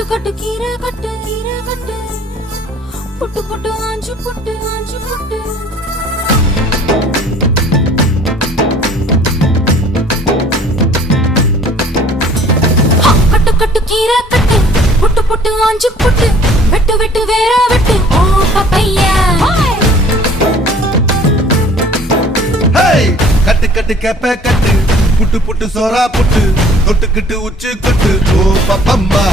கட்டு கட்டு கீரை கட்டு புட்டு புட்டு ஆஞ்சு புட்டு கட்டு கட்டு கீரை கட்டு புட்டு புட்டு ஆஞ்சு புட்டு வெட்டு வெட்டு வேற வெட்டு ஓ பப்பையா கட்டு கட்டு கேப்ப கட்டு புட்டு புட்டு சோரா புட்டு தொட்டுக்கிட்டு உச்சு கட்டு ஓ பப்பம்மா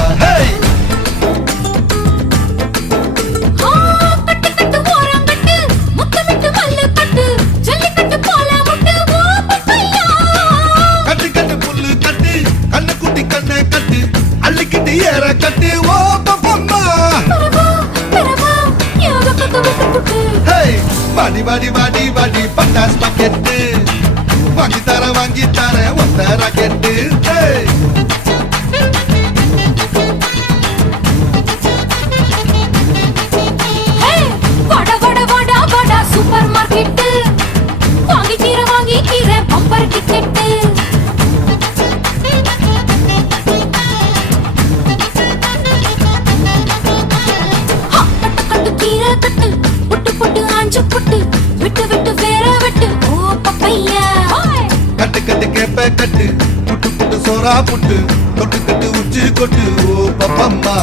கட்டு கட்டு புல்லு கட்டு கண்ணு குட்டி கண்ணை கட்டு அள்ளிக்கிட்டு ஏற கட்டு ஓ பப்பம்மா பாடி பாடி பாடி பாடி பட்டாஸ் பாக்கெட்டு வாங்கி தர ஒத்த ராக்கெட்டு சூப்பர் மார்க்கெட் வாங்கி கீர பம்பர் டிக்கெட் கட்டு கீரை கட்டு புட்டு புட்டு ஆஞ்சு புட்டு விட்டு விட்டு வேற வெட்டு ஓ பப்பையா கட்டு கட்டு கேப்ப கட்டு புட்டு புட்டு சோரா புட்டு தொட்டுக்கிட்டு உச்சி கொட்டு ஓ பப்பம்மா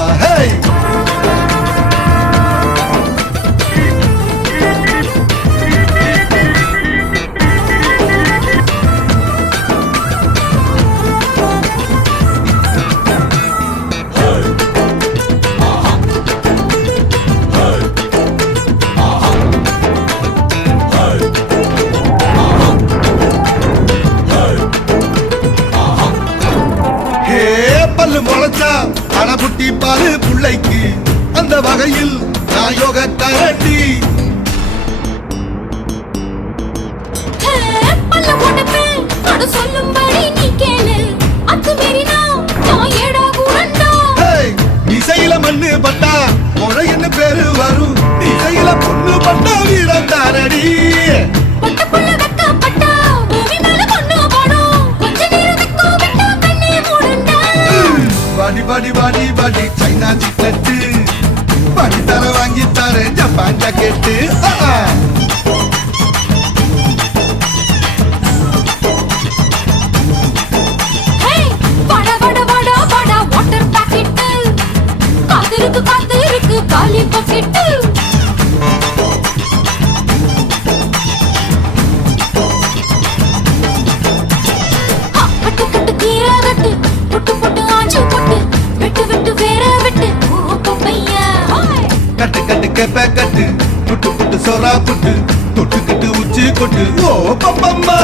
பல்லு முளைச்சா அணபுட்டி பாரு புள்ளைக்கு அந்த வகையில் நான் யோக கரண்டி இசையில மண்ணு பட்டா முழைன்னு பேரு வரும் இசையில பொண்ணு பட்டா வீரம் தாரடி பாடி பாடி பாடி பாடி சைனா சிக்கெட்டு பாடி தர வாங்கி தர ஜப்பான் ஜாக்கெட்டு காத்திருக்கு காலி பாக்கெட்டு கட்டு கட்டு கீரை கட்டு புட்டு புட்டு ஆஞ்சு புட்டு வெட்டு வெட்டு வேற வெட்டு ஓ பப்பையா கட்டு கட்டு கேப்ப கட்டு புட்டு புட்டு சோரா புட்டு தொட்டுக்கிட்டு உச்சி கொட்டு ஓ பப்பம்மா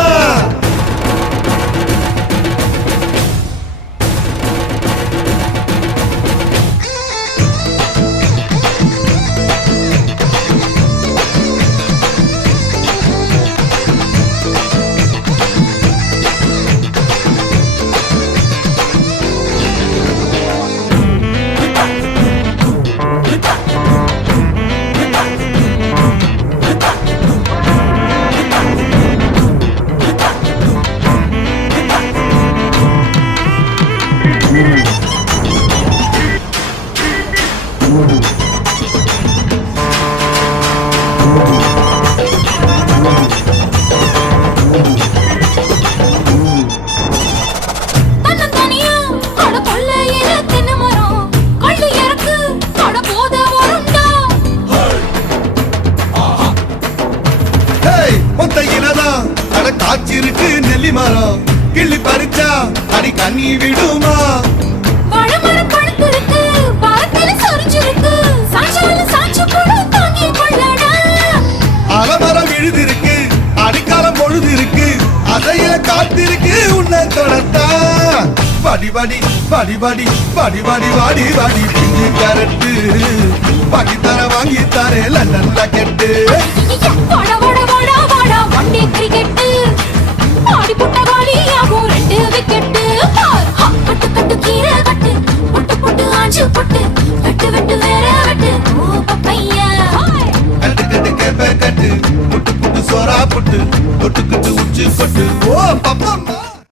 காய்ச்சிருக்கு நெல்லி மரம் கிள்ளி பறிச்சா அடி கண்ணி விடுமா பழமரம் பழுத்திருக்கு பாரத்தில் சொரிஞ்சிருக்கு சாஞ்சாலும் சாஞ்சு கூட தாங்கி கொள்ளடா அலமரம் விழுதிருக்கு அடிக்காலம் பொழுது இருக்கு அதைய காத்திருக்கு உன்னை தொடத்தா பாடி பாடி பாடி பாடி பாடி பாடி வாடி வாடி பிஞ்சு கேரட்டு வாங்கி தர லண்டன் ராக்கெட்டு வாடா வாடா வாடா வாடா வண்டி கிரிக்கெட் ஆடி புட்ட காலியாகும் 2 விக்கெட் கட்டு கட்டு கீரை கட்டு புட்டு புட்டு ஆஞ்சு புட்டு வெட்டு வெட்டு வேற வெட்டு ஓ பப்பையா கட்டு கட்டு கேப்ப கட்டு புட்டு புட்டு சோரா புட்டு தொட்டுக்கிட்டு உச்சி கொட்டு ஓ பப்பம்மா